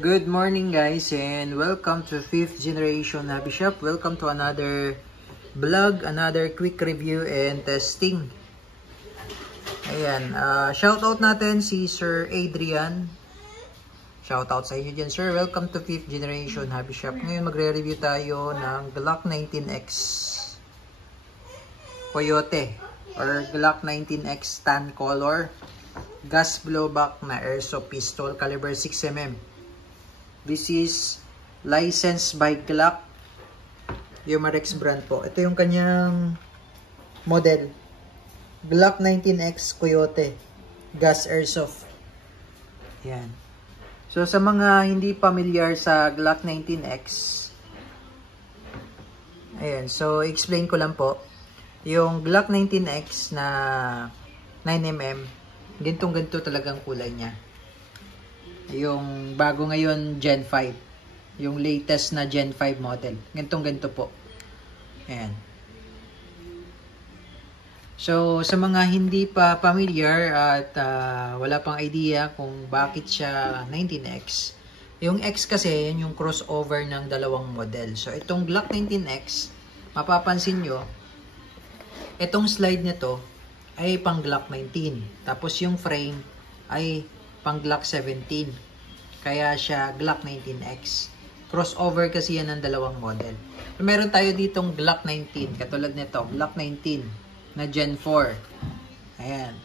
Good morning guys and welcome to 5th Generation Hobby Shop. Welcome to another vlog, another quick review and testing. Ayan, shoutout natin si Sir Adrian. Shoutout sa inyo dyan sir. Welcome to 5th Generation Hobby Shop. Ngayon magre-review tayo ng Glock 19X Coyote or Glock 19X tan color gas blowback na airsoft pistol caliber 6mm. This is licensed by Glock Umarex brand po. Ito yung kanyang model. Glock 19X Coyote gas airsoft. Yan. So sa mga hindi familiar sa Glock 19X, ayan, so explain ko lang po. Yung Glock 19X na 9mm, gantong-ganto talagang kulay niya. Yung bago ngayon Gen 5, yung latest na Gen 5 model, gantong-ganto po. Ayan. So sa mga hindi pa familiar at wala pang idea kung bakit siya 19X, yung X kasi yan yung crossover ng dalawang model. So itong Glock 19X, mapapansin nyo, itong slide nito ay pang Glock 19. Tapos yung frame ay pang Glock 17. Kaya siya Glock 19X. Crossover kasi yan ng dalawang model. So, meron tayo ditong Glock 19. Katulad nito, Glock 19 na Gen 4. Ayan.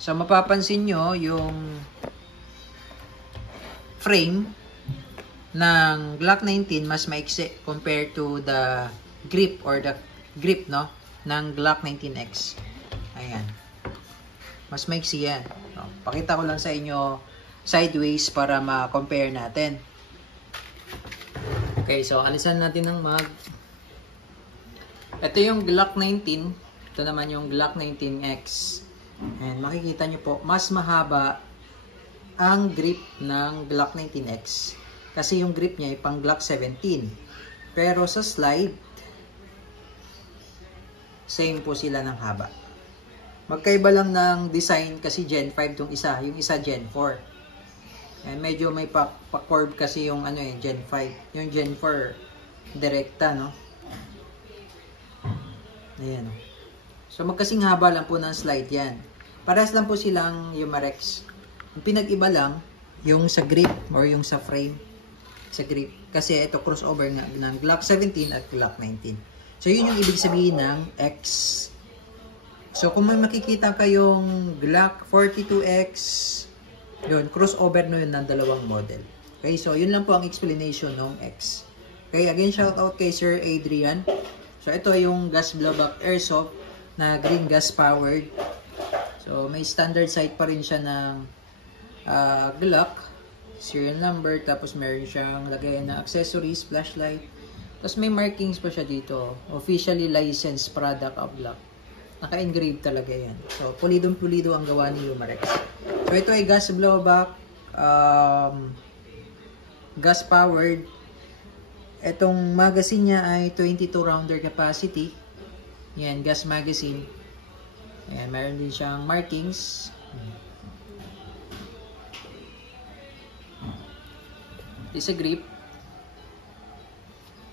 So mapapansin nyo yung frame ng Glock 19 mas maiksi compared to the grip or the grip no ng Glock 19X. Ayan. Mas maiksi yan. So, pakita ko lang sa inyo sideways para ma-compare natin. Okay, so alisan natin ng mag. Ito yung Glock 19. Ito naman yung Glock 19X. And makikita nyo po, mas mahaba ang grip ng Glock 19X. Kasi yung grip niya ay pang Glock 17. Pero sa slide, same po sila ng haba. Magkaiba lang ng design kasi Gen 5 tong isa, yung isa Gen 4. And medyo may pa-curve kasi yung ano Gen 5. Yung Gen 4 direkta, no? Ayan. So magkasing haba lang po ng slide yan. Parehas lang po silang Umarex. Yung pinag-iba lang yung sa grip or yung sa frame sa grip. Kasi ito crossover ng Glock 17 at Glock 19. So, yun yung ibig sabihin ng X. So, kung may makikita kayong Glock 42X, yun, crossover na yun ng dalawang model. Okay, so, yun lang po ang explanation ng X. Okay, again, shout out kay Sir Adrian. So, ito yung gas blowback airsoft na green gas powered. So, may standard sight pa rin siya ng Glock. Serial number, tapos meron siyang lagayan na accessories, flashlight. Tapos may markings pa siya dito. Officially licensed product of Glock. Naka-engrave talaga yan. So, pulidong-pulido ang gawa ni Umarex. So, ito ay gas blowback. Gas powered. Itong magazine niya ay 22 rounder capacity. Yan, gas magazine. Ayan, meron din siyang markings. Ito sa grip.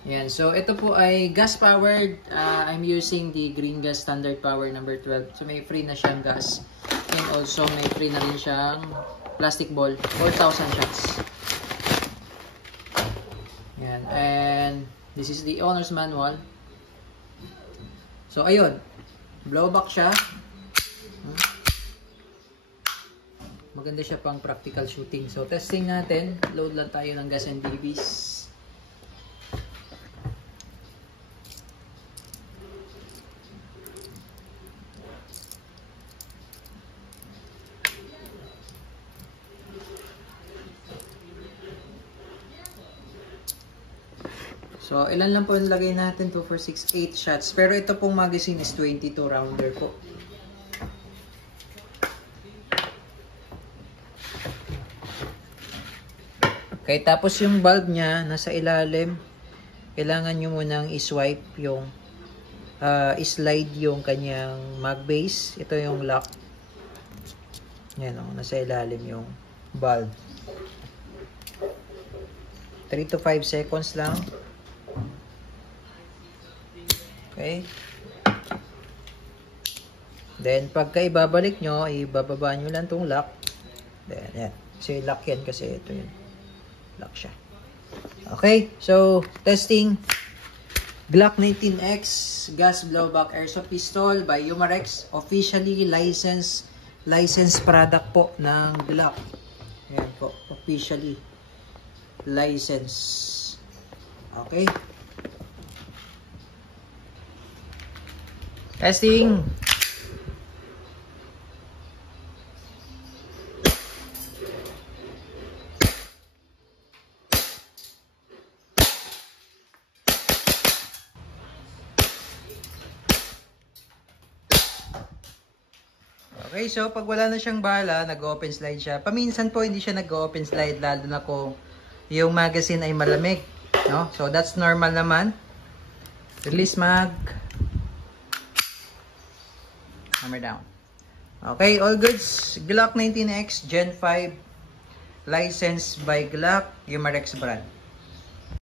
Yan, so ito po ay gas powered. I'm using the green gas standard power number 12. So may free na siyang gas. And also may free na rin siyang plastic ball. 4,000 shots. Yan, and this is the owner's manual. So ayun, blowback siya. Maganda siya pang practical shooting. So testing natin. Load lang tayo ng gas and BBs. So, ilan lang po nilagay natin? 2, 4, 6, 8 shots. Pero ito pong magazine is 22 rounder po. Okay, tapos yung bulb niya, nasa ilalim. Kailangan nyo munang i-swipe yung, i-slide yung kanyang mag base. Ito yung lock. Yan o, nasa ilalim yung bulb. 3 to 5 seconds lang. Okay. Then, pagka ibabalik nyo, ibababa nyo lang tong lock. Then, yan. Kasi lock yan kasi ito yun. Lock siya. Okay. So, testing. Glock 19X gas blowback airsoft pistol by Umarex. Officially licensed product po ng Glock. Ayan po. Officially licensed. Okay. Testing. Okay, so pag wala na siyang bala, nag-open slide siya. Paminsan po hindi siya nag-open slide, lalo na kung yung magazine ay malamig, no? So that's normal naman. Release mag. Hammer down. Okay, all goods. Glock 19X Gen 5 licensed by Glock, Umarex brand.